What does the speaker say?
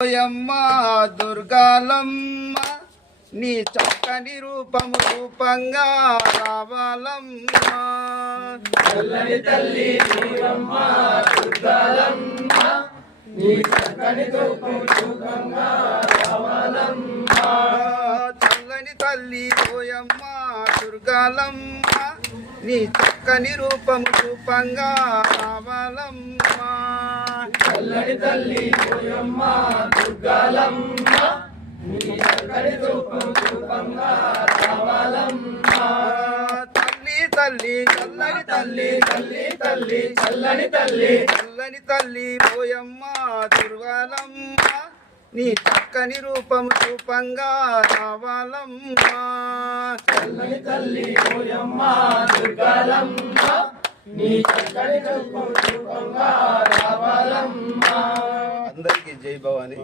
ఓయమ్మ దుర్గాలమ్మ నీ చక్కని రూపంగా రావాలమ్మ చల్లని తల్లి ఓయమ్మ దుర్గాలమ్మ నీ చక్కని రూపంగా రావాలమ్మ చల్లని తల్లి ఓయమ్మ దుర్గాలమ్మ నీ చక్కని రూపంగా రావాలమ్మ చల్లని తల్లి ఓయమ్మ దుర్గాలమ్మ నీ చక్కని రూపంగా రావాలమ్మ తల్లి చల్లని తల్లి తల్లి తల్లి చల్లని తల్లి చల్లని తల్లి ఓయమ్మ దుర్గాలమ్మ నీ చక్కని రూపంగా రావాలమ్మ చల్లని తల్లి ఓయమ్మ దుర్గాలమ్మ నీ చక్కని రూపంగా రావాలమ్మ. అందరికీ జై భవాని.